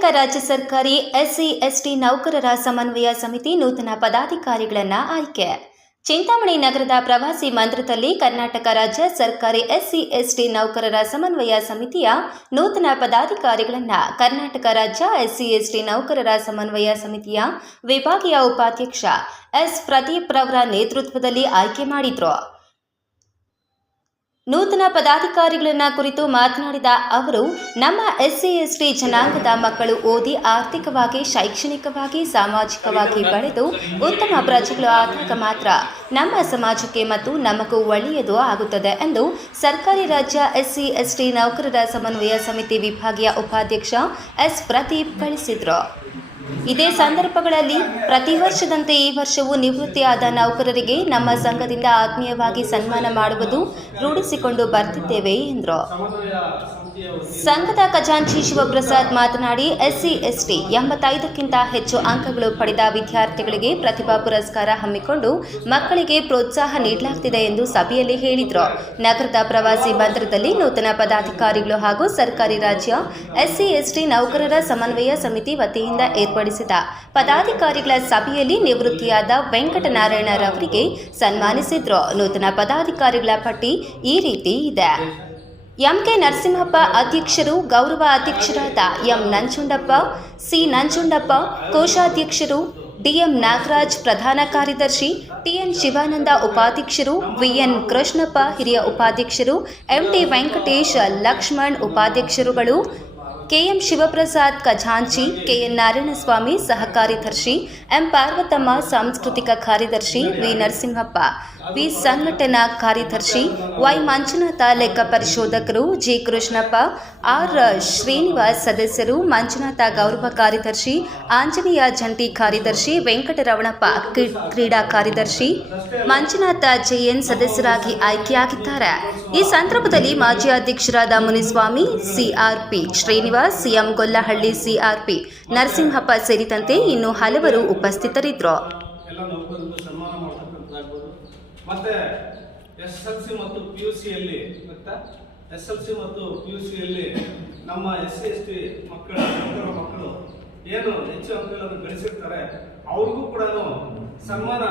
ಕರ್ನಾಟಕ ರಾಜ್ಯ ಸರ್ಕಾರಿ SC, ST ನೌಕರರ ಸಮನ್ವಯ ಸಮಿತಿ ನೂತನ ಪದಾಧಿಕಾರಿಗಳನ್ನು ಆಯ್ಕೆ. ಚಿಂತಾಮಣಿ ನಗರದ ಪ್ರವಾಸಿ ಮಂದಿರದಲ್ಲಿ ಕರ್ನಾಟಕ ರಾಜ್ಯ ಸರ್ಕಾರಿ ಎಸ್ಸಿ, ಎಸ್ಟಿ ನೌಕರರ ಸಮನ್ವಯ ಸಮಿತಿಯ ನೂತನ ಪದಾಧಿಕಾರಿಗಳನ್ನು ಕರ್ನಾಟಕ ರಾಜ್ಯ ಎಸ್ಸಿ, ಎಸ್ಟಿ ನೌಕರರ ಸಮನ್ವಯ ಸಮಿತಿಯ ವಿಭಾಗೀಯ ಉಪಾಧ್ಯಕ್ಷ ಎಸ್. ಪ್ರದೀಪ್ ರವರ ನೇತೃತ್ವದಲ್ಲಿ ಆಯ್ಕೆ ಮಾಡಿದ್ರು. ನೂತನ ಪದಾಧಿಕಾರಿಗಳನ್ನ ಕುರಿತು ಮಾತನಾಡಿದ ಅವರು, ನಮ್ಮ ಎಸ್ಸಿ ಎಸ್ಟಿ ಜನಾಂಗದ ಮಕ್ಕಳು ಓದಿ ಆರ್ಥಿಕವಾಗಿ, ಶೈಕ್ಷಣಿಕವಾಗಿ, ಸಾಮಾಜಿಕವಾಗಿ ಬೆಳೆದು ಉತ್ತಮ ಪ್ರಜೆಗಳು ಆದಾಗ ಮಾತ್ರ ನಮ್ಮ ಸಮಾಜಕ್ಕೆ ಮತ್ತು ನಮಗೂ ಒಳ್ಳೆಯದು ಆಗುತ್ತದೆ ಎಂದು ಸರ್ಕಾರಿ ರಾಜ್ಯ ಎಸ್ಸಿ ಎಸ್ಟಿ ನೌಕರರ ಸಮನ್ವಯ ಸಮಿತಿ ವಿಭಾಗೀಯ ಉಪಾಧ್ಯಕ್ಷ ಎಸ್ ಪ್ರದೀಪ್ ಕಳಿಸಿದರು ಇದೇ ಸಂದರ್ಭಗಳಲ್ಲಿ ಪ್ರತಿ ವರ್ಷದಂತೆ ಈ ವರ್ಷವೂ ನಿವೃತ್ತಿಯಾದ ನೌಕರರಿಗೆ ನಮ್ಮ ಸಂಘದಿಂದ ಆತ್ಮೀಯವಾಗಿ ಸನ್ಮಾನ ಮಾಡುವುದು ರೂಢಿಸಿಕೊಂಡು ಬರ್ತಿದ್ದೇವೆ, ಎಂದರು. ಸಂಘದ ಖಜಾಂಚಿ ಶಿವಪ್ರಸಾದ್ ಮಾತನಾಡಿ, ಎಸ್ಸಿ, ಎಸ್ಟಿ ಎಂಬತ್ತೈದಕ್ಕಿಂತ ಹೆಚ್ಚು ಅಂಕಗಳು ಪಡೆದ ವಿದ್ಯಾರ್ಥಿಗಳಿಗೆ ಪ್ರತಿಭಾ ಪುರಸ್ಕಾರ ಹಮ್ಮಿಕೊಂಡು ಮಕ್ಕಳಿಗೆ ಪ್ರೋತ್ಸಾಹ ನೀಡಲಾಗ್ತಿದೆ ಎಂದು ಸಭೆಯಲ್ಲಿ ಹೇಳಿದರು. ನಗರದ ಪ್ರವಾಸಿ ಮಂದಿರದಲ್ಲಿ ನೂತನ ಪದಾಧಿಕಾರಿಗಳು ಹಾಗೂ ಸರ್ಕಾರಿ ರಾಜ್ಯ ಎಸ್ಸಿ, ಎಸ್ಟಿ ನೌಕರರ ಸಮನ್ವಯ ಸಮಿತಿ ವತಿಯಿಂದ ಏರ್ಪಡಿಸಿದ ಪದಾಧಿಕಾರಿಗಳ ಸಭೆಯಲ್ಲಿ ನಿವೃತ್ತಿಯಾದ ವೆಂಕಟನಾರಾಯಣರವರಿಗೆ ಸನ್ಮಾನಿಸಿದ್ರು. ನೂತನ ಪದಾಧಿಕಾರಿಗಳ ಪಟ್ಟಿ ಈ ರೀತಿ ಇದೆ. ಎಂಕೆ ನರಸಿಂಹಪ್ಪ ಅಧ್ಯಕ್ಷರು, ಗೌರವ ಅಧ್ಯಕ್ಷರಾದ ಎಂ ನಂಜುಂಡಪ್ಪ, ಸಿ ನಂಜುಂಡಪ್ಪ, ಕೋಶಾಧ್ಯಕ್ಷರು ಡಿಎಂ ನಾಗರಾಜ್ ಪ್ರಧಾನ ಕಾರ್ಯದರ್ಶಿ ಟಿಎನ್ ಶಿವಾನಂದ ಉಪಾಧ್ಯಕ್ಷರು ವಿಎನ್ ಕೃಷ್ಣಪ್ಪ ಹಿರಿಯ ಉಪಾಧ್ಯಕ್ಷರು ಎಂಟಿ ವೆಂಕಟೇಶ್ ಲಕ್ಷ್ಮಣ್ ಉಪಾಧ್ಯಕ್ಷರುಗಳು ಕೆಎಂ ಶಿವಪ್ರಸಾದ್ ಖಜಾಂಚಿ, ಕೆಎನ್ ನಾರಾಯಣಸ್ವಾಮಿ ಸಹ ಕಾರ್ಯದರ್ಶಿ ಎಂ ಪಾರ್ವತಮ್ಮ ಸಾಂಸ್ಕೃತಿಕ ಕಾರ್ಯದರ್ಶಿ ವಿ ನರಸಿಂಹಪ್ಪ, ವಿ ಸಂಘಟನಾ ಕಾರ್ಯದರ್ಶಿ ವೈ ಮಂಜುನಾಥ ಲೆಕ್ಕ ಪರಿಶೋಧಕರು ಜಿ ಕೃಷ್ಣಪ್ಪ, ಆರ್ ಶ್ರೀನಿವಾಸ್ ಸದಸ್ಯರು ಮಂಜುನಾಥ ಗೌರವ ಕಾರ್ಯದರ್ಶಿ, ಆಂಜನೇಯ ಜಂಟಿ ಕಾರ್ಯದರ್ಶಿ ವೆಂಕಟರಮಣಪ್ಪ ಕ್ರೀ- ಕ್ರೀಡಾ ಕಾರ್ಯದರ್ಶಿ ಮಂಜುನಾಥ ಜೆಎನ್ ಸದಸ್ಯರಾಗಿ ಆಯ್ಕೆಯಾಗಿದ್ದಾರೆ. ಈ ಸಂದರ್ಭದಲ್ಲಿ ಮಾಜಿ ಅಧ್ಯಕ್ಷರಾದ Muniswamy CRP Srinivas CM Gollahalli CRP Narasimhappa ಸೇರಿದಂತೆ ಇನ್ನು ಹಲವರು ಉಪಸ್ಥಿತರಿದ್ದರು. ಮತ್ತೆ ಎಸ್ ಎಲ್ ಸಿ ಮತ್ತು ಪಿ ಯು ಸಿಯಲ್ಲಿ ಗೊತ್ತಾ? ಎಸ್ ಎಲ್ ಸಿ ಮತ್ತು ಪಿ ಯು ಸಿಯಲ್ಲಿ ನಮ್ಮ ಎಸ್ ಸಿ ಎಸ್ ಟಿ ಮಕ್ಕಳ ಮಕ್ಕಳು ಏನು ಹೆಚ್ಚು ಅಂಕಗಳನ್ನು ಗಳಿಸಿರ್ತಾರೆ, ಅವ್ರಿಗೂ ಕೂಡ ಸನ್ಮಾನ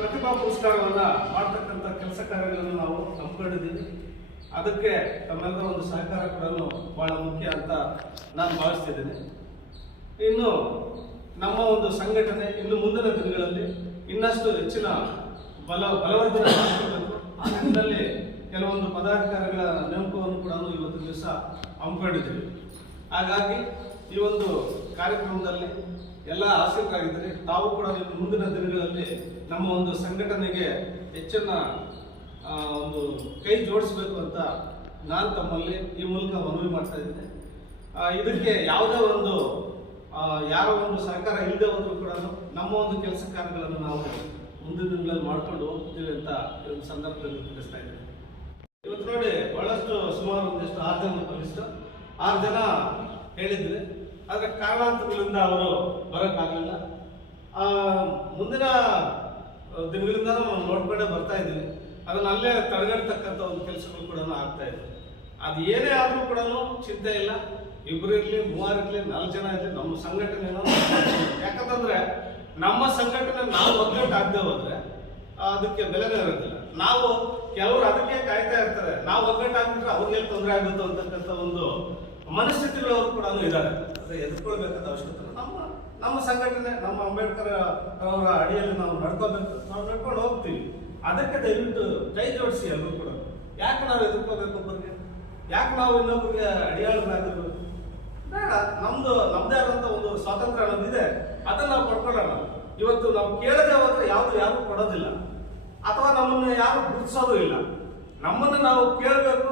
ಪ್ರತಿಭಾ ಪುರಸ್ಕಾರವನ್ನ ಮಾಡ್ತಕ್ಕಂಥ ಕೆಲಸ ಕಾರ್ಯಗಳನ್ನು ನಾವು ಹಮ್ಮಿಕೊಂಡಿದ್ದೀವಿ ಅದಕ್ಕೆ ತಮ್ಮೆಲ್ಲರ ಒಂದು ಸಹಕಾರ ಕೂಡ ಬಹಳ ಮುಖ್ಯ ಅಂತ ನಾನು ಭಾವಿಸ್ತಿದ್ದೇನೆ. ಇನ್ನು ನಮ್ಮ ಒಂದು ಸಂಘಟನೆ ಇನ್ನು ಮುಂದಿನ ದಿನಗಳಲ್ಲಿ ಇನ್ನಷ್ಟು ಹೆಚ್ಚಿನ ಬಲ, ಬಲವರ್ಧನೆ ಮಾಡಿಕೊಳ್ಬೇಕು. ಆ ನಿಟ್ಟಿನಲ್ಲಿ ಕೆಲವೊಂದು ಪದಾಧಿಕಾರಿಗಳ ನೇಮಕವನ್ನು ಕೂಡ ಇವತ್ತು ದಿವಸ ಹಮ್ಮಿಕೊಂಡಿದ್ದೀವಿ. ಹಾಗಾಗಿ ಈ ಒಂದು ಕಾರ್ಯಕ್ರಮದಲ್ಲಿ ಎಲ್ಲ ಆಸಕ್ತರಾಗಿದ್ದರೆ ತಾವು ಕೂಡ ಮುಂದಿನ ದಿನಗಳಲ್ಲಿ ನಮ್ಮ ಒಂದು ಸಂಘಟನೆಗೆ ಹೆಚ್ಚಿನ ಒಂದು ಕೈ ಜೋಡಿಸಬೇಕು ಅಂತ ನಾನು ತಮ್ಮಲ್ಲಿ ಈ ಮೂಲಕ ಮನವಿ ಮಾಡ್ತಾ ಇದ್ದೆ ಇದಕ್ಕೆ ಯಾವುದೇ ಒಂದು ಯಾರ ಒಂದು ಸರ್ಕಾರ ಇಲ್ಲದೆ ಹೋದ್ರು ಕೂಡ ನಮ್ಮ ಒಂದು ಕೆಲಸ ಕಾರ್ಯಗಳನ್ನು ನಾವು ಮುಂದಿನ ದಿನಗಳಲ್ಲಿ ಮಾಡ್ಕೊಂಡು ಹೋಗ್ತೀವಿ ಅಂತ ಒಂದು ಸಂದರ್ಭದಲ್ಲಿ ತಿಳಿಸ್ತಾ ಇದ್ದೆ ಇವತ್ತು ನೋಡಿ ಬಹಳಷ್ಟು ಸುಮಾರು ಒಂದಿಷ್ಟು ಆರು ಜನ ಕನಿಷ್ಠ ಆರು ಜನ ಹೇಳಿದ್ವಿ ಆದರೆ ಕಾರಣಾಂತರಗಳಿಂದ ಅವರು ಬರೋಕ್ಕಾಗಲಿಲ್ಲ. ಮುಂದಿನ ದಿನಗಳಿಂದ ನಾವು ನೋಡ್ಕೊಂಡೇ ಬರ್ತಾ ಇದ್ದೀವಿ. ಅದನ್ನ ಅಲ್ಲೇ ತಡೆಗಟ್ಟತಕ್ಕಂಥ ಒಂದು ಕೆಲಸಗಳು ಕೂಡ ಆಗ್ತಾ ಇದೆ. ಅದು ಏನೇ ಆದ್ರೂ ಕೂಡ ಚಿಂತೆ ಇಲ್ಲ. ಇಬ್ಬರು ಇರಲಿ ಮೂವರಿರಲಿ ನಾಲ್ಕು ಜನ ಇರಲಿ, ನಮ್ಮ ಸಂಘಟನೆ ಯಾಕಂತಂದ್ರೆ ನಮ್ಮ ಸಂಘಟನೆ ನಾವು ಒಗ್ಗಟ್ಟು ಆಗದೆ ಹೋದ್ರೆ ಅದಕ್ಕೆ ಬೆಲೆನೇ ಇರೋದಿಲ್ಲ. ನಾವು ಕೆಲವರು ಅದಕ್ಕೆ ಕಾಯ್ತಾ ಇರ್ತಾರೆ. ನಾವು ಒಗ್ಗಟ್ಟಾಗ್ಬಿಟ್ರೆ ಅವ್ರಿಗೆ ತೊಂದರೆ ಆಗುತ್ತೆ ಅಂತಕ್ಕಂಥ ಒಂದು ಮನಸ್ಥಿತಿಗಳವರು ಕೂಡ ಇದ್ದಾರೆ. ಅದು ಎದುರ್ಕೊಳ್ಬೇಕಾದ ಅವಶ್ಯಕತೆ. ನಮ್ಮ ನಮ್ಮ ಸಂಘಟನೆ, ನಮ್ಮ ಅಂಬೇಡ್ಕರ್ ಅವರ ಅಡಿಯಲ್ಲಿ ನಾವು ನಡ್ಕೋಬೇಕು ನಾವು ನಡ್ಕೊಂಡು ಹೋಗ್ತೀವಿ. ಅದಕ್ಕೆ ದಯವಿಟ್ಟು ಕೈ ಜೋಡಿಸಿ ಎಲ್ಲರೂ ಕೂಡ. ಯಾಕೆ ನಾವು ಎದುರ್ಕೋಬೇಕು ಒಬ್ಬರಿಗೆ? ಯಾಕೆ ನಾವು ಇನ್ನೊಬ್ಬರಿಗೆ ಅಡಿಯಾಳರಾಗಿರ್ಬೇಕು ಬೇಡ, ನಮ್ದು, ನಮ್ದೇ ಆದಂತ ಒಂದು ಸ್ವಾತಂತ್ರ್ಯ ಅನ್ನೋದಿದೆ ಅದನ್ನ ನಾವು ಪಡ್ಕೊಳ್ಳೋಣ. ಇವತ್ತು ನಾವು ಕೇಳದೆ ಹೋದ್ರೆ ಯಾವುದು ಯಾರು ಕೊಡೋದಿಲ್ಲ. ಅಥವಾ ನಮ್ಮನ್ನ ಯಾರು ಗುರುತಿಸೋದು ಇಲ್ಲ. ನಮ್ಮನ್ನು ನಾವು ಕೇಳಬೇಕು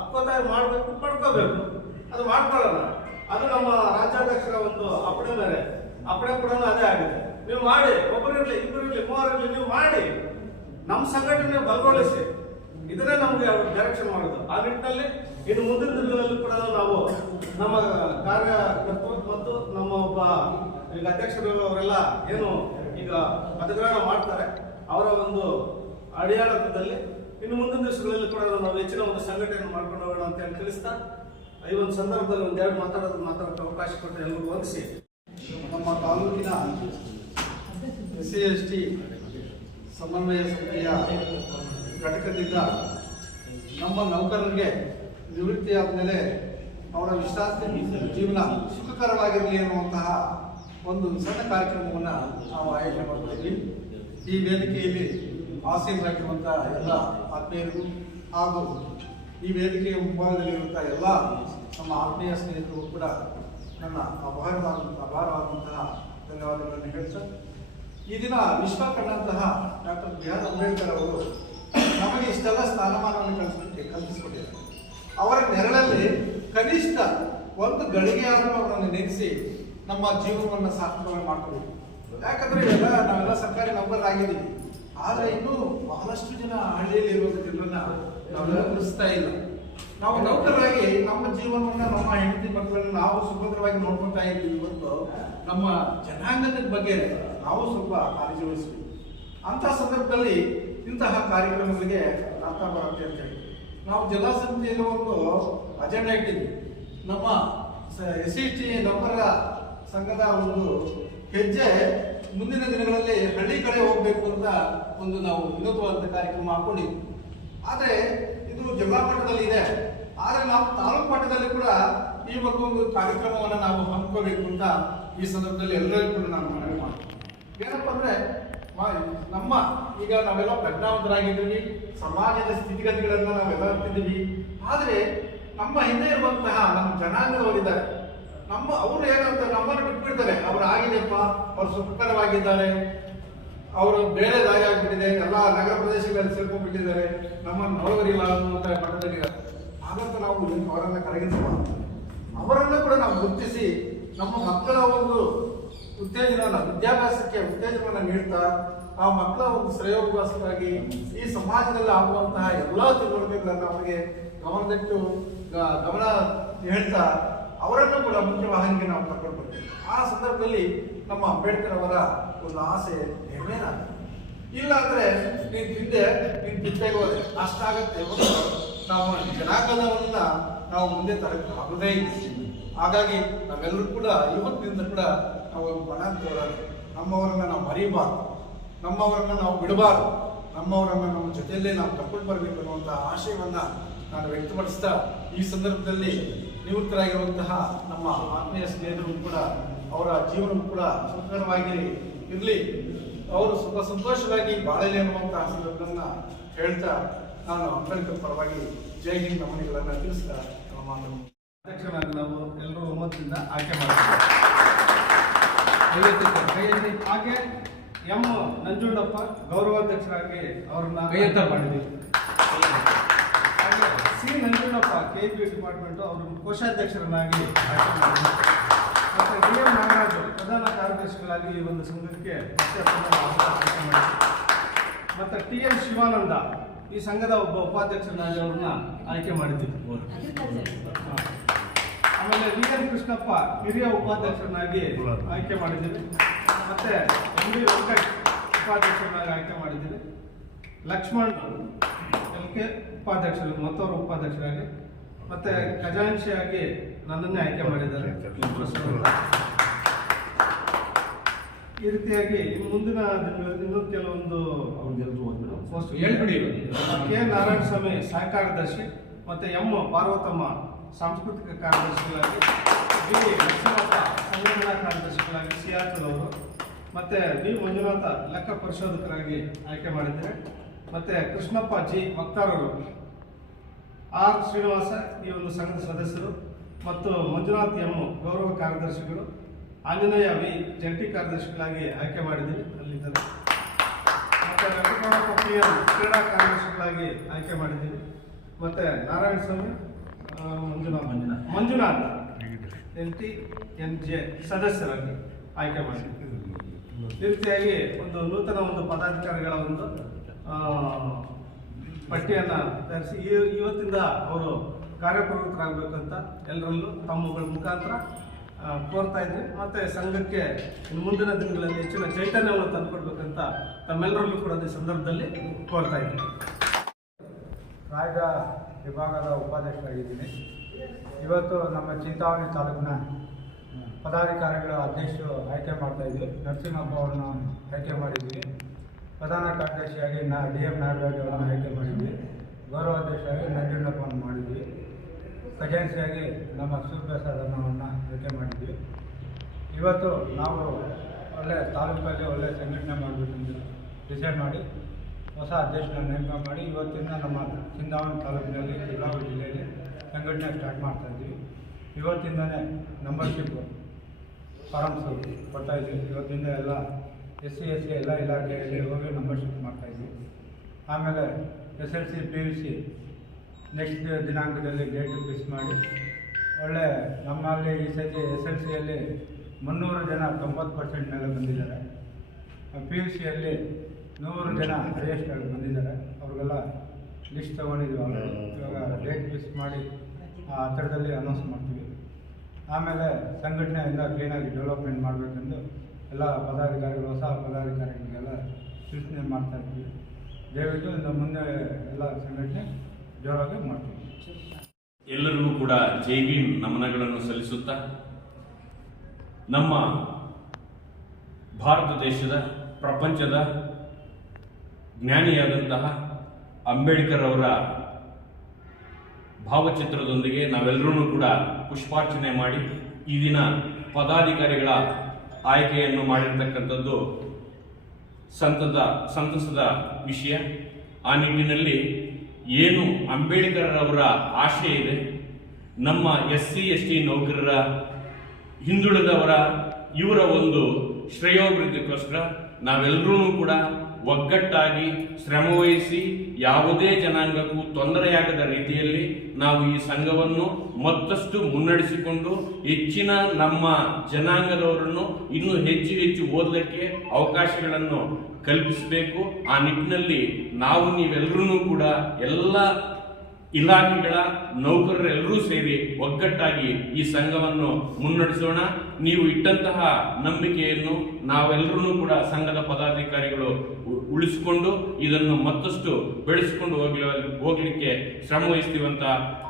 ಅಪ್ಪತ್ತಾಯ ಮಾಡಬೇಕು, ಪಡ್ಕೋಬೇಕು. ಅದು ಮಾಡ್ಕೊಳ್ಳೋಣ. ಅದು ನಮ್ಮ ರಾಜ್ಯಾಧ್ಯಕ್ಷರ ಒಂದು ಅಪ್ಪಣೆ ಮೇಲೆ. ಅಪ್ಪಣೆ ಕೂಡ ಅದೇ ಆಗಿದೆ. ನೀವು ಮಾಡಿ ಒಬ್ಬರಿರ್ಲಿ ಇಬ್ಬರಿರ್ಲಿ ಮೂವರಿರ್ಲಿ ನೀವು ಮಾಡಿ. ನಮ್ಮ ಸಂಘಟನೆ ಬಲಗೊಳಿಸಿ ಇದನ್ನೇ ನಮಗೆ ಅವರು ಡೈರೆಕ್ಷನ್ ಮಾಡೋದು ಆ ನಿಟ್ಟಿನಲ್ಲಿ ಇನ್ನು ಮುಂದಿನ ದಿನಗಳಲ್ಲಿ ಕೂಡ ನಾವು ನಮ್ಮ ಕಾರ್ಯಕರ್ತರು ಮತ್ತು ನಮ್ಮ ಒಬ್ಬ ಈಗ ಅಧ್ಯಕ್ಷರು ಅವರೆಲ್ಲ ಏನು ಈಗ ಪದಗ್ರಹಣ ಮಾಡ್ತಾರೆ, ಅವರ ಒಂದು ಅಡಿಯಾಳದಲ್ಲಿ ಇನ್ನು ಮುಂದಿನ ದಿವಸಗಳಲ್ಲಿ ಕೂಡ ನಾವು ಹೆಚ್ಚಿನ ಒಂದು ಸಂಘಟನೆ ಮಾಡ್ಕೊಂಡು ಹೋಗೋಣ ಅಂತ ಹೇಳಿ ತಿಳಿಸ್ತಾ, ಈ ಒಂದು ಸಂದರ್ಭದಲ್ಲಿ ಒಂದೆರಡು ಮಾತಾಡೋದು ಮಾತಾಡೋಕ್ಕೆ ಅವಕಾಶ ಕೊಟ್ಟು ಎಲ್ಲರಿಗೂ ವಂದಿಸಿ. ನಮ್ಮ ತಾಲೂಕಿನ ಎಸ್ ಸಿ ಎಸ್ ಟಿ ಸಮನ್ವಯ ಸಮಿತಿಯ ಘಟಕದಿಂದ ನಮ್ಮ ನೌಕರರಿಗೆ ನಿವೃತ್ತಿಯಾದ ಮೇಲೆ ಅವರ ವಿಶ್ರಾಂತಿ ಜೀವನ ಸುಖಕರವಾಗಿರಲಿ ಅನ್ನುವಂತಹ ಒಂದು ಸಣ್ಣ ಕಾರ್ಯಕ್ರಮವನ್ನು ನಾವು ಆಯೋಜನೆ ಮಾಡ್ತಾ ಈ ವೇದಿಕೆಯಲ್ಲಿ ಆಸೀನರಾಗಿರುವಂತಹ ಎಲ್ಲ ಆತ್ಮೀಯರಿಗೂ ಹಾಗೂ ಈ ವೇದಿಕೆಯ ಮುಂಭಾಗದಲ್ಲಿರುವಂಥ ಎಲ್ಲ ನಮ್ಮ ಆತ್ಮೀಯ ಸ್ನೇಹಿತರು ಕೂಡ ನನ್ನ ಅಪಾರವಾದಂಥ ಅಪಾರವಾದಂತಹ ಧನ್ಯವಾದಗಳನ್ನು ಹೇಳ್ತಾ ಈ ದಿನ ವಿಶ್ವ ಕಂಡಂತಹ ಡಾಕ್ಟರ್ ಬಿ ಆರ್ ಅಂಬೇಡ್ಕರ್ ಅವರು ನಮಗೆ ಇಷ್ಟೆಲ್ಲ ಸ್ಥಾನಮಾನವನ್ನು ಕಲಿಸ್ಬಿಟ್ಟು ಕಲ್ಪಿಸಿಕೊಟ್ಟಿದ್ದಾರೆ. ಅವರ ನೆರಳಲ್ಲಿ ಕನಿಷ್ಠ ಒಂದು ಗಳಿಗೆಯಾದರೂ ಅವರನ್ನು ನೆನೆಸಿ ನಮ್ಮ ಜೀವನವನ್ನು ಸಾರ್ಥಕವಾಗಿ ಮಾಡ್ಕೋಬೇಕು ಯಾಕಂದ್ರೆ ಎಲ್ಲ ನಾವೆಲ್ಲ ಸರ್ಕಾರಿ ನೌಕರರಾಗಿದ್ದೀವಿ ಆದರೆ ಇನ್ನೂ ಬಹಳಷ್ಟು ಜನ ಹಳ್ಳಿಯಲ್ಲಿ ಇರುವಂಥ ಜನರನ್ನ ನಾವೆಲ್ಲ ಗುರುತಿಸ್ತಾ ಇಲ್ಲ. ನಾವು ನೌಕರರಾಗಿ ನಮ್ಮ ಜೀವನವನ್ನು ನಮ್ಮ ಹೆಂಡತಿ ಮಕ್ಕಳನ್ನು ನಾವು ಸುಭದ್ರವಾಗಿ ನೋಡ್ಕೊತಾ ಇದ್ದೀವಿ ಇವತ್ತು ನಮ್ಮ ಜನಾಂಗದ ಬಗ್ಗೆ ನಾವು ಸ್ವಲ್ಪ ಕಾಳಜಿ ವಹಿಸ್ತೀವಿ ಅಂತ ಸಂದರ್ಭದಲ್ಲಿ ಇಂತಹ ಕಾರ್ಯಕ್ರಮಗಳಿಗೆ ಅರ್ಥ ಬರುತ್ತೆ ಅಂತ ಹೇಳಿ ನಾವು ಜಿಲ್ಲಾ ಸಮಿತಿಯಲ್ಲಿ ಒಂದು ಅಜೆಂಡಾ ಇಟ್ಟಿದ್ವಿ. ನಮ್ಮ ಎಸ್ ಸಿ ಟಿ ನೌಕರರ ಸಂಘದ ಒಂದು ಹೆಜ್ಜೆ ಮುಂದಿನ ದಿನಗಳಲ್ಲಿ ಹಳ್ಳಿ ಕಡೆ ಹೋಗಬೇಕು ಅಂತ ಒಂದು ನಾವು ವಿನೂತವಾದ ಕಾರ್ಯಕ್ರಮ ಹಾಕೊಂಡಿದ್ವಿ ಆದರೆ ಇದು ಜಿಲ್ಲಾ ಮಟ್ಟದಲ್ಲಿ ಇದೆ. ಆದರೆ ನಾವು ತಾಲೂಕು ಮಟ್ಟದಲ್ಲಿ ಕೂಡ ಈ ಒಂದು ಕಾರ್ಯಕ್ರಮವನ್ನು ನಾವು ಹಮ್ಮಿಕೋಬೇಕು ಅಂತ ಈ ಸಂದರ್ಭದಲ್ಲಿ ಎಲ್ಲರಿಗೂ ಕೂಡ ನಾನು ಏನಪ್ಪ ಅಂದ್ರೆ ನಮ್ಮ ಈಗ ನಾವೆಲ್ಲ ಪ್ರಜ್ಞಾವಂತರಾಗಿದ್ದೀವಿ, ಸಮಾಜದ ಸ್ಥಿತಿಗತಿಗಳನ್ನ ನಾವೆಲ್ಲ ಅರ್ತಿದ್ದೀವಿ. ಆದರೆ ನಮ್ಮ ಹಿಂದೆ ಇರುವಂತಹ ನಮ್ಮ ಜನಾಂಗದವರಿದ್ದಾರೆ ನಮ್ಮ ಅವರು ಏನಂತ ನಮ್ಮನ್ನು ಬಿಟ್ಬಿಡ್ತಾರೆ. ಅವ್ರು ಆಗಿದೆಯಪ್ಪ, ಅವ್ರು ಸುಖಕರವಾಗಿದ್ದಾರೆ. ಅವರು ಬೇರೆ ದಾರಿ ಆಗ್ಬಿಟ್ಟಿದೆ, ಎಲ್ಲ ನಗರ ಪ್ರದೇಶಗಳಲ್ಲಿ ಸೇರ್ಕೊಂಡ್ಬಿಟ್ಟಿದ್ದಾರೆ. ನಮ್ಮನ್ನು ನೋಡೋರಿಲ್ಲ ಅನ್ನುವಂಥ ಮಟ್ಟದಲ್ಲಿ ಆದಂತ ನಾವು ಅವರನ್ನ ಕರಗಿಸಬಾರ್ದು. ಅವರನ್ನ ಕೂಡ ನಾವು ಗುರುತಿಸಿ, ನಮ್ಮ ಮಕ್ಕಳ ಒಂದು ಉತ್ತೇಜನವನ್ನು, ವಿದ್ಯಾಭ್ಯಾಸಕ್ಕೆ ಉತ್ತೇಜನವನ್ನು ನೀಡ್ತಾ, ಆ ಮಕ್ಕಳ ಒಂದು ಶ್ರೇಯೋಭ್ಯಾಸಕ್ಕಾಗಿ ಈ ಸಮಾಜದಲ್ಲಿ ಆಗುವಂತಹ ಎಲ್ಲಾ ತಿಳುವಳಿಕೆಗಳನ್ನು ಅವರಿಗೆ ಗಮನದಟ್ಟು ಗಮನ ಹೇಳ್ತಾ, ಅವರನ್ನು ಕೂಡ ಮುಖ್ಯ ವಾಹಿನಿಗೆ ನಾವು ಕರ್ಕೊಂಡು ಬರ್ತೀವಿ. ಆ ಸಂದರ್ಭದಲ್ಲಿ ನಮ್ಮ ಅಂಬೇಡ್ಕರ್ ಅವರ ಒಂದು ಆಸೆ ನೆರವೇರಾಗುತ್ತೆ ಇಲ್ಲ ಅಂದ್ರೆ ನೀನ್ ತಿಂದೆ, ನೀನ್ ತಿಂತೆಗೆ ಹೋದೆ ಅಷ್ಟಾಗತ್ತೆ ನಾವು ಜನಾಂಗದವನ್ನ ನಾವು ಮುಂದೆ ತರಕ್ಕೆ ಆಗೋದೇ ಇಲ್ಲ. ಹಾಗಾಗಿ ನಾವೆಲ್ಲರೂ ಕೂಡ, ಇವತ್ತಿನಿಂದ ಕೂಡ ನಾವು ಬಣ ನಮ್ಮವರನ್ನು ನಾವು ಮರೀಬಾರ್ದು. ನಮ್ಮವರನ್ನ ನಾವು ಬಿಡಬಾರ್ದು. ನಮ್ಮವರನ್ನ ನಮ್ಮ ಜೊತೆಯಲ್ಲೇ ನಾವು ಕರ್ಕೊಂಡು ಬರಬೇಕು ಅನ್ನುವಂಥ ಆಶಯವನ್ನ ನಾನು ವ್ಯಕ್ತಪಡಿಸ್ತಾ ಈ ಸಂದರ್ಭದಲ್ಲಿ ನಿವೃತ್ತರಾಗಿರುವಂತಹ ನಮ್ಮ ಆತ್ಮೀಯ ಸ್ನೇಹಿತರು ಕೂಡ, ಅವರ ಜೀವನವೂ ಕೂಡ ಸುಖಕರವಾಗಿ ಇರಲಿ. ಅವರು ಸುಖ ಸಂತೋಷವಾಗಿ ಬಾಳಲಿ ಅನ್ನುವಂತಹ ಸಂದರ್ಭವನ್ನ ಹೇಳ್ತಾ ನಾನು ಅಂಬೇಡ್ಕರ್ ಪರವಾಗಿ ಜೈ ಹಿಂದ್ ನಮನಿಗಳನ್ನು ತಿಳಿಸ್ತಾ ನಮ್ಮ ನಾವು ಎಲ್ಲರೂ ಒಮ್ಮತದಿಂದ ಆಯ್ಕೆ ಮಾಡ್ತೀವಿ. ಹಾಗೆ ಎಂ ನಂಜುಂಡಪ್ಪ ಗೌರವಾಧ್ಯಕ್ಷರಾಗಿ ಅವ್ರನ್ನ ಪ್ರಯತ್ನ ಮಾಡಿದ್ವಿ. ಮಾಡಿದ್ದೀವಿ ಹಾಗೆ C Nanjundappa K B department ಅವರು ಕೋಶಾಧ್ಯಕ್ಷರನ್ನಾಗಿ ಮತ್ತೆ ಡಿ ಎಂ ನಾಗರಾಜು ಪ್ರಧಾನ ಕಾರ್ಯದರ್ಶಿಗಳಾಗಿ ಈ ಒಂದು ಸಂಘಕ್ಕೆ ಮತ್ತೆ ಟಿ ಎನ್ ಶಿವಾನಂದ ಈ ಸಂಘದ ಒಬ್ಬ ಉಪಾಧ್ಯಕ್ಷರನ್ನಾಗಿ ಅವ್ರನ್ನ ಆಯ್ಕೆ ಮಾಡಿದ್ದೀವಿ. ಆಮೇಲೆ ವಿ ಎನ್ ಕೃಷ್ಣಪ್ಪ ಹಿರಿಯ ಉಪಾಧ್ಯಕ್ಷರನ್ನಾಗಿ ಆಯ್ಕೆ ಮಾಡಿದ್ದೀವಿ ಮತ್ತೆ ಎಂ ವಿ ವೆಂಕಟ್ ಉಪಾಧ್ಯಕ್ಷರನ್ನಾಗಿ ಆಯ್ಕೆ ಮಾಡಿದ್ದೀವಿ ಲಕ್ಷ್ಮಣ್ ಎಲ್ ಕೆ ಉಪಾಧ್ಯಕ್ಷರು ಮತ್ತವರು ಉಪಾಧ್ಯಕ್ಷರಾಗಿ ಮತ್ತೆ ಖಜಾಂಶಿಯಾಗಿ ನನ್ನನ್ನೇ ಆಯ್ಕೆ ಮಾಡಿದ್ದಾರೆ. ಈ ರೀತಿಯಾಗಿ ಇನ್ನು ಮುಂದಿನ ದಿನಗಳಲ್ಲಿ ಇನ್ನೂ ಕೆಲವೊಂದು. ಕೆ. ನಾರಾಯಣ ಸ್ವಾಮಿ ಸಹಕಾರದರ್ಶಿ ಮತ್ತೆ ಎಂ. ಪಾರ್ವತಮ್ಮ ಸಾಂಸ್ಕೃತಿಕ ಕಾರ್ಯದರ್ಶಿಗಳಾಗಿ ಬಿ ಮಂಜುನಾಥ ಸಂಘಟನಾ ಕಾರ್ಯದರ್ಶಿಗಳಾಗಿ ಸಿ ಅವರು ಮತ್ತು ಬಿ ಮಂಜುನಾಥ ಲೆಕ್ಕ ಪರಿಶೋಧಕರಾಗಿ ಆಯ್ಕೆ ಮಾಡಿದ್ದಾರೆ. ಮತ್ತು ಕೃಷ್ಣಪ್ಪ ಜಿ. ವಕ್ತಾರರು. ಆರ್. ಶ್ರೀನಿವಾಸ ಈ ಒಂದು ಸಂಘದ ಸದಸ್ಯರು. ಮತ್ತು ಮಂಜುನಾಥ್ ಎಂ. ಗೌರವ ಕಾರ್ಯದರ್ಶಿಗಳು. ಆಂಜನೇಯ ವಿ. ಜಂಟಿ ಕಾರ್ಯದರ್ಶಿಗಳಾಗಿ ಆಯ್ಕೆ ಮಾಡಿದ್ದೀವಿ ಅಲ್ಲಿದ್ದಾರೆ. ಮತ್ತು ವೆಂಕಟರಮಣಪ್ಪ ಪಿ ಎಂ ಕ್ರೀಡಾ ಕಾರ್ಯದರ್ಶಿಗಳಾಗಿ ಆಯ್ಕೆ ಮಾಡಿದ್ದೀವಿ ಮತ್ತು ನಾರಾಯಣ ಸ್ವಾಮಿ ಆ, Manjunath Manjunath. N T N J ಸದಸ್ಯರಾಗಿ ಆಯ್ಕೆ ಮಾಡಿದ್ದೀವಿ ಈ ರೀತಿಯಾಗಿ ಒಂದು ನೂತನ ಒಂದು ಪದಾಧಿಕಾರಿಗಳ ಒಂದು ಪಟ್ಟಿಯನ್ನು ಈ- ಇವತ್ತಿಂದ ಅವರು ಕಾರ್ಯಪ್ರವೃತ್ತರಾಗಬೇಕಂತ ಎಲ್ಲರಲ್ಲೂ ತಮ್ಮಗಳ ಮುಖಾಂತರ ಕೋರ್ತಾ ಇದ್ದೀನಿ ಮತ್ತೆ ಸಂಘಕ್ಕೆ ಮುಂದಿನ ದಿನಗಳಲ್ಲಿ ಹೆಚ್ಚಿನ ಚೈತನ್ಯವನ್ನು ತಂದುಕೊಡ್ಬೇಕಂತ ತಮ್ಮೆಲ್ಲರಲ್ಲೂ ಕೂಡ ಈ ಸಂದರ್ಭದಲ್ಲಿ ಕೋರ್ತಾ ಇದ್ವಿ ರಾಜ್ಯ ವಿಭಾಗದ ಉಪಾಧ್ಯಕ್ಷರಾಗಿದ್ದೀನಿ. ಇವತ್ತು ನಮ್ಮ ಚಿಂತಾಮಣಿ ತಾಲೂಕಿನ ಪದಾಧಿಕಾರಿಗಳ ಅಧ್ಯಕ್ಷರು ಆಯ್ಕೆ ಮಾಡ್ತಾ ಇದ್ವಿ ನರಸಿಂಹಪ್ಪ ಅವ್ರನ್ನ ಆಯ್ಕೆ ಮಾಡಿದ್ವಿ. ಪ್ರಧಾನ ಕಾರ್ಯದರ್ಶಿಯಾಗಿ ನಾ, ಡಿ ಎಂ ನಾಗರಾಜ್ ಅವರನ್ನು ಆಯ್ಕೆ ಮಾಡಿದ್ವಿ. ಗೌರವಾಧ್ಯಕ್ಷರಾಗಿ ನಂಜುಂಡಪ್ಪನ ಮಾಡಿದ್ವಿ. ಖಜಾನ್ಸಿಯಾಗಿ ನಮ್ಮ ಸೂರ್ಯಪ್ರಸಾದ್ ಅನ್ನೋರನ್ನ ಆಯ್ಕೆ ಮಾಡಿದ್ವಿ. ಇವತ್ತು ನಾವು ಒಳ್ಳೆ ತಾಲೂಕಲ್ಲಿ ಒಳ್ಳೆ ಸಂಘಟನೆ ಮಾಡಬೇಕೆಂದು ಡಿಸೈಡ್ ಮಾಡಿ ಹೊಸ ಅಧ್ಯಕ್ಷನ ನೇಮಕ ಮಾಡಿ ಇವತ್ತಿಂದ ನಮ್ಮ ಚಿಂದಾವಣ ತಾಲೂಕಿನಲ್ಲಿ ಚಿಕ್ಕಬಳ್ಳಾಪುರ ಜಿಲ್ಲೆಯಲ್ಲಿ ಸಂಘಟನೆ ಸ್ಟಾರ್ಟ್ ಮಾಡ್ತಾ ಇದ್ದೀವಿ. ಇವತ್ತಿಂದನೇ ನಂಬರ್ಶಿಪ್ ಫಾರಮ್ಸ್ ಕೊಡ್ತಾ ಇದ್ದೀವಿ. ಇವತ್ತಿಂದ ಎಲ್ಲ ಎಸ್ ಸಿ ಎಸ್ ಸಿ ಎಲ್ಲ ಇಲಾಖೆಯಲ್ಲಿ ಹೋಗಿ ನಂಬರ್ಶಿಪ್ ಮಾಡ್ತಾ ಇದ್ವಿ ಆಮೇಲೆ S L C P U C next ದಿನಾಂಕದಲ್ಲಿ date fix ಮಾಡಿ. ಒಳ್ಳೆ ನಮ್ಮಲ್ಲಿ ಈ ಸತಿ ಎಸ್ ಎಲ್ ಸಿಯಲ್ಲಿ ಮುನ್ನೂರು ಜನ ತೊಂಬತ್ತು ಪರ್ಸೆಂಟ್ ಮೇಲೆ ಬಂದಿದ್ದಾರೆ. ಪಿ ಯು ಸಿಯಲ್ಲಿ ನೂರು ಜನ ಹೈಯೆಸ್ಟ್ ಆಗಿ ಬಂದಿದ್ದಾರೆ. ಅವ್ರಿಗೆಲ್ಲ ಲಿಸ್ಟ್ ತೊಗೊಂಡಿದ್ವಿ. ಇವಾಗ ಡೇಟ್ ಫಿಕ್ಸ್ ಮಾಡಿ ಆ ಹತ್ತಿರದಲ್ಲಿ ಅನೌನ್ಸ್ ಮಾಡ್ತೀವಿ. ಆಮೇಲೆ ಸಂಘಟನೆ ಎಲ್ಲ ಕ್ಲೀನಾಗಿ ಡೆವಲಪ್ಮೆಂಟ್ ಮಾಡಬೇಕೆಂದು ಎಲ್ಲ ಪದಾಧಿಕಾರಿಗಳು, ಹೊಸ ಪದಾಧಿಕಾರಿಗಳಿಗೆಲ್ಲ ಸೂಚನೆ ಮಾಡ್ತಾ ಇದ್ದೀವಿ. ದಯವಿಟ್ಟು ಇಂದ ಮುಂದೆ ಎಲ್ಲ ಸಂಘಟನೆ ಜೋರಾಗಿ ಮಾಡ್ತೀವಿ. ಎಲ್ಲರಿಗೂ ಕೂಡ ಜೈ ಭೀಮ್ ನಮನಗಳನ್ನು ಸಲ್ಲಿಸುತ್ತಾ ನಮ್ಮ ಭಾರತ ದೇಶದ ಪ್ರಪಂಚದ ಜ್ಞಾನಿಯಾದಂತಹ ಅಂಬೇಡ್ಕರ್ ಅವರ ಭಾವಚಿತ್ರದೊಂದಿಗೆ ನಾವೆಲ್ಲರೂ ಕೂಡ ಪುಷ್ಪಾರ್ಚನೆ ಮಾಡಿ ಈ ದಿನ ಪದಾಧಿಕಾರಿಗಳ ಆಯ್ಕೆಯನ್ನು ಮಾಡಿರ್ತಕ್ಕಂಥದ್ದು ಸಂತದ, ಸಂತಸದ ವಿಷಯ. ಆ ನಿಟ್ಟಿನಲ್ಲಿ ಏನು ಅಂಬೇಡ್ಕರ್ ಅವರ ಆಶಯ ಇದೆ, ನಮ್ಮ ಎಸ್ ಸಿ ಎಸ್ ಟಿ ನೌಕರರ ಹಿಂದುಳಿದವರ ಇವರ ಒಂದು ಶ್ರೇಯೋಭಿವೃದ್ಧಿಗೋಸ್ಕರ ನಾವೆಲ್ಲರೂ ಕೂಡ ಒಗ್ಗಟ್ಟಾಗಿ ಶ್ರಮವಹಿಸಿ ಯಾವುದೇ ಜನಾಂಗಕ್ಕೂ ತೊಂದರೆಯಾಗದ ರೀತಿಯಲ್ಲಿ ನಾವು ಈ ಸಂಘವನ್ನು ಮತ್ತಷ್ಟು ಮುನ್ನಡೆಸಿಕೊಂಡು ಹೆಚ್ಚಿನ ನಮ್ಮ ಜನಾಂಗದವರನ್ನು ಇನ್ನೂ ಹೆಚ್ಚು ಹೆಚ್ಚು ಓದಲಿಕ್ಕೆ ಅವಕಾಶಗಳನ್ನು ಕಲ್ಪಿಸಬೇಕು. ಆ ನಿಟ್ಟಿನಲ್ಲಿ ನಾವು ನೀವೆಲ್ಲರೂ ಕೂಡ ಎಲ್ಲ ಇಲಾಖೆಗಳ ನೌಕರರೆಲ್ಲರೂ ಸೇರಿ ಒಗ್ಗಟ್ಟಾಗಿ ಈ ಸಂಘವನ್ನು ಮುನ್ನಡೆಸೋಣ. ನೀವು ಇಟ್ಟಂತಹ ನಂಬಿಕೆಯನ್ನು ನಾವೆಲ್ಲರೂ ಕೂಡ ಸಂಘದ ಪದಾಧಿಕಾರಿಗಳು ಉಳಿಸಿಕೊಂಡು ಇದನ್ನು ಮತ್ತಷ್ಟು ಬೆಳೆಸಿಕೊಂಡು ಹೋಗ್ಲಿ, ಹೋಗಲಿಕ್ಕೆ ಶ್ರಮ ವಹಿಸ್ತೀವಂತ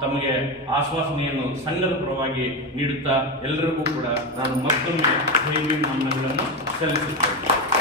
ತಮಗೆ ಆಶ್ವಾಸನೆಯನ್ನು ಸಂಘದ ಪರವಾಗಿ ನೀಡುತ್ತಾ ಎಲ್ಲರಿಗೂ ಕೂಡ ನಾನು ಮತ್ತೊಮ್ಮೆ ನಮನಗಳನ್ನು ಸಲ್ಲಿಸುತ್ತೇನೆ.